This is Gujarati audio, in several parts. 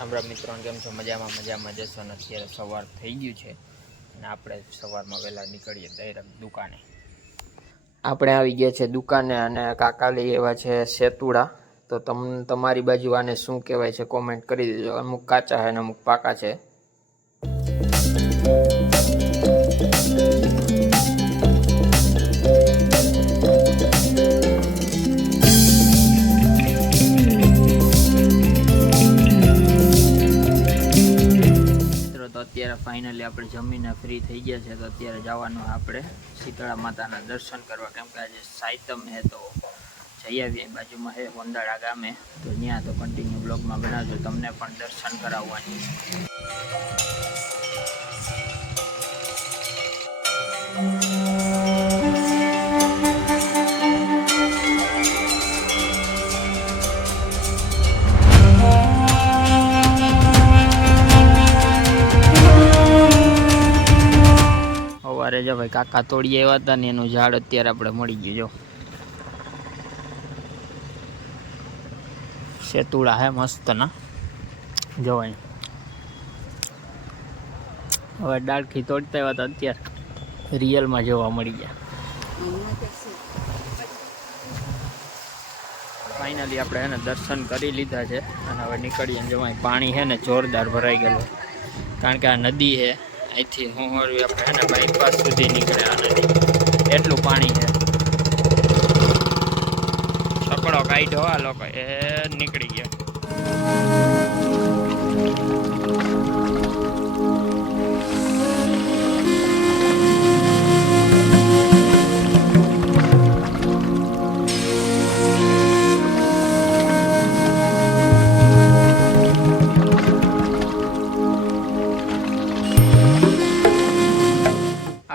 આપણા મિત્રોને કેમ છો, મજામાં મજામાં જશો અને અત્યારે સવાર થઈ ગયું છે અને આપણે સવારમાં વહેલા નીકળીએ ડાયરેક્ટ દુકાને. આપણે આવી ગયા છે દુકાને અને કાકા લઈ એવા છે સેતુડા. તો તમ, તમારી બાજુ આને શું કહેવાય છે કોમેન્ટ કરી દેજો. અમુક કાચા છે અને અમુક પાકા છે. આપણે જમીને ફ્રી થઈ ગયા છે, તો અત્યારે જવાનું આપણે શીતળા માતાના દર્શન કરવા. કેમ કે આજે સાયતમ હે તો જઈ આવીએ. બાજુમાં હે વંદાળા ગામે. તો ત્યાં તો કન્ટિન્યુ બ્લોગમાં બનાવજો. તમને પણ દર્શન કરાવવાની. જો ભાઈ કાકા તોડી આવ્યા હતા ને એનું ઝાડ અત્યારે આપણે મળી ગયું, જો. શેતુડા હે મસ્ત ના જોવાય હવે ડાળખી તોડતા આવ્યા હતા અત્યારે. રિયલમાં જોવા મળી ગયા. ફાઇનલી આપણે એને દર્શન કરી લીધા છે. અને હવે નીકળીએ જોવાય પાણી છે ને જોરદાર ભરાઈ ગયેલું. કારણ કે આ નદી છે અહીંથી હોહરવી આપણે છે ને બાયપાસ સુધી નીકળે આ નદી એટલું પાણી છે. સકડો કાઢ્યો આ લોકો, એ નીકળી ગયા.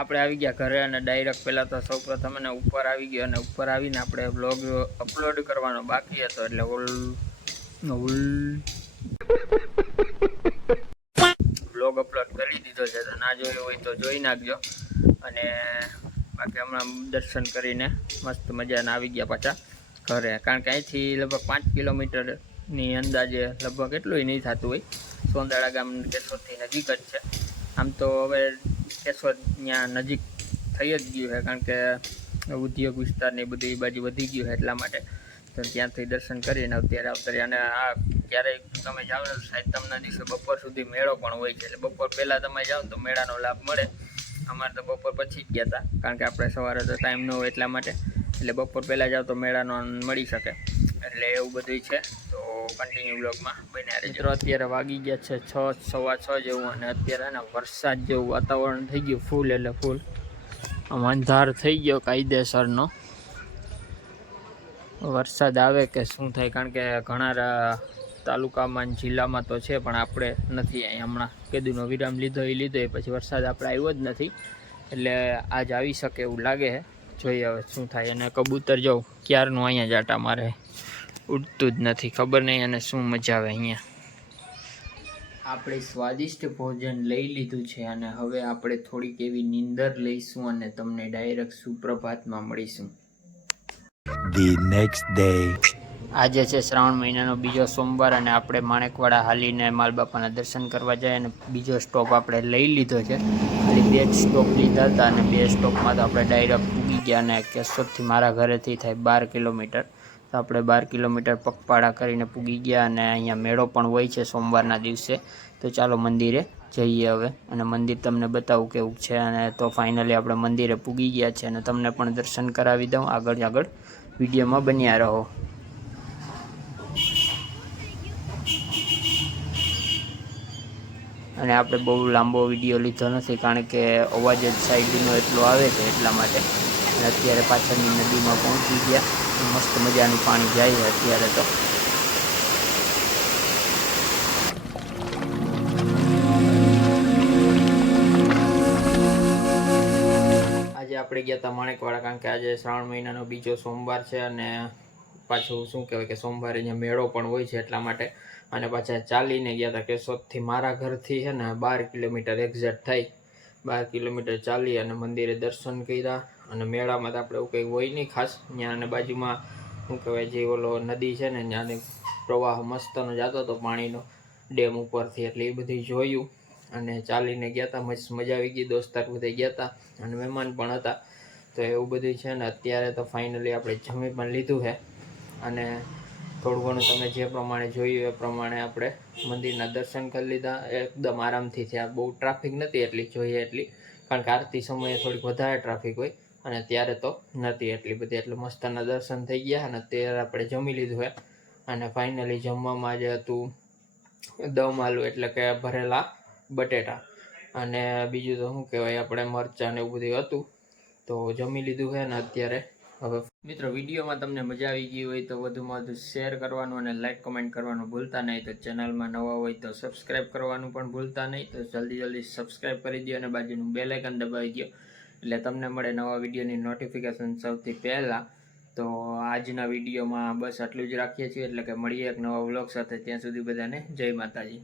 આપણે આવી ગયા ઘરે અને ડાયરેક્ટ પહેલાં તો સૌ પ્રથમ અને ઉપર આવી ગયો અને ઉપર આવીને આપણે બ્લોગ અપલોડ કરવાનો બાકી હતો એટલે ઓલ ઓલ બ્લોગ અપલોડ કરી દીધો છે. તો ના જોયો હોય તો જોઈ નાખજો. અને બાકી હમણાં દર્શન કરીને મસ્ત મજાના આવી ગયા પાછા ઘરે. કારણ કે અહીંથી લગભગ પાંચ કિલોમીટરની અંદાજે લગભગ એટલું નહીં થતું હોય. સોંદાળા ગામ કેશોદથી નજીક જ છે. આમ તો હવે કેશોદ ત્યાં નજીક થઈ જ ગયું છે, કારણ કે ઉદ્યોગ વિસ્તારની બધી બાજુ વધી ગયું છે એટલા માટે. તો ત્યાંથી દર્શન કરીને અત્યારે આવતા અને આ ક્યારેક તમે જાઓ ને સાહેબ, તમને દિવસે બપોર સુધી મેળો પણ હોય છે, એટલે બપોર પહેલાં તમે જાઓ તો મેળાનો લાભ મળે. અમારે તો બપોર પછી જ ગયા હતા કારણ કે આપણે સવારે તો ટાઈમ ન હોય એટલા માટે. એટલે બપોર પહેલાં જાઓ તો મેળાનો મળી શકે. એટલે એવું બધું છે. તો કન્ટિન્યુ બ્લોગમાં બન્યા મિત્રો, અત્યારે વાગી ગયા છે છ, સવા છ જેવું અને અત્યારે ને વરસાદ જેવું વાતાવરણ થઈ ગયું ફૂલ એટલે ફૂલ. આમ અંધાર થઈ ગયો કાયદેસરનો. વરસાદ આવે કે શું થાય? કારણ કે ઘણા તાલુકામાં જિલ્લામાં તો છે, પણ આપણે નથી અહીં હમણાં. કેદુનો વિરામ લીધો એ લીધો એ પછી વરસાદ આપણે આવ્યો જ નથી. એટલે આજ આવી શકે એવું લાગે જોઈએ હવે શું થાય. અને કબૂતર જાઉં ક્યારનું અહીંયા જાટા મારે? ઉડતું જ નથી. ખબર નહીં અને શું મજા આવે અહીંયા. આપણે સ્વાદિષ્ટ ભોજન લઈ લીધું છે અને હવે આપણે થોડીક એવી નીંદર લઈશું અને તમને ડાયરેક્ટ સુપ્રભાતમાં મળીશું. ધી નેક્સ્ટ ડે આજે છે શ્રાવણ મહિનાનો બીજો સોમવાર અને આપણે માણેકવાડા હાલીને માલબાપાના દર્શન કરવા જાય અને બીજો સ્ટોપ આપણે લઈ લીધો છે. ખાલી બે જ સ્ટોપ લીધા હતા અને બે સ્ટોપમાં તો આપણે ડાયરેક્ટ પૂગી ગયા અને કેશોદથી મારા ઘરેથી થાય બાર કિલોમીટર. તો આપણે બાર કિલોમીટર પગપાળા કરીને પૂગી ગયા અને અહીંયા મેળો પણ હોય છે સોમવારના દિવસે. તો ચાલો મંદિરે જઈએ હવે અને મંદિર તમને બતાવું કેવું છે અને તો ફાઇનલી આપણે મંદિરે પૂગી ગયા છે અને તમને પણ દર્શન કરાવી દઉં. આગળ આગળ વિડીયોમાં બન્યા રહો. અને આપણે બહુ લાંબો વીડિયો લીધો નથી કારણ કે અવાજ જ સાઈડનો એટલો આવે છે એટલા માટે. અત્યારે પાછળની નદીમાં પહોંચી ગયા. મસ્ત મજાનું પાણી જાય અત્યારે તો. આજે આપણે ગયા હતા માણેકવાડા કારણ કે આજે શ્રાવણ મહિનાનો બીજો સોમવાર છે અને પાછું શું કહેવાય કે સોમવારે અહીંયા મેળો પણ હોય છે એટલા માટે. અને પાછા ચાલીને ગયા હતા કેશોદથી મારા ઘરથી છે ને બાર કિલોમીટર એક્ઝેક્ટ થાય. બાર કિલોમીટર ચાલી અને મંદિરે દર્શન કર્યા. અને મેળામાં તો આપણે એવું કંઈ હોય નહીં ખાસ. ત્યાં અને બાજુમાં શું કહેવાય જે ઓલો નદી છે ને ત્યાંની પ્રવાહ મસ્તનો જતો હતો પાણીનો, ડેમ ઉપરથી. એટલે એ બધું જોયું અને ચાલીને ગયા હતા મસ્ત મજા આવી ગઈ. દોસ્તાર બધા ગયા હતા અને મહેમાન પણ હતા. તો એવું બધું છે ને, અત્યારે તો ફાઇનલી આપણે જમી પણ લીધું છે. અને થોડું ઘણું તમે જે પ્રમાણે જોયું એ પ્રમાણે આપણે મંદિરના દર્શન કરી લીધા. એકદમ આરામથી થયા બહુ ટ્રાફિક નથી એટલી જોઈએ એટલી, કારણ કે આરતી સમયે થોડીક વધારે ટ્રાફિક હોય અને ત્યારે તો નથી એટલી બધી. એટલે મસ્તના દર્શન થઈ ગયા અને અત્યારે આપણે જમી લીધું છે અને ફાઇનલી જમવામાં જે હતું દમ આલુ એટલે કે ભરેલા બટેટા. અને બીજું તો શું કહેવાય, આપણે મરચાં ને એવું બધું હતું. તો જમી લીધું છે ને અત્યારે હવે મિત્રો, વિડીયોમાં તમને મજા આવી ગઈ હોય તો વધુમાં વધુ શેર કરવાનું અને લાઇક કમેન્ટ કરવાનું ભૂલતા નહીં. તો ચેનલમાં નવા હોય તો સબસ્ક્રાઇબ કરવાનું પણ ભૂલતા નહીં. તો જલ્દી જલ્દી સબસ્ક્રાઇબ કરી દો અને બાજુનું બેલ આઇકન દબાવી દો. એટલે તમને મળે નવા વિડીયોની નોટિફિકેશન સૌથી પહેલાં. તો આજના વિડીયોમાં બસ આટલું જ રાખીએ છીએ. એટલે કે મળીએ એક નવા વ્લોગ સાથે. ત્યાં સુધી બધાને જય માતાજી.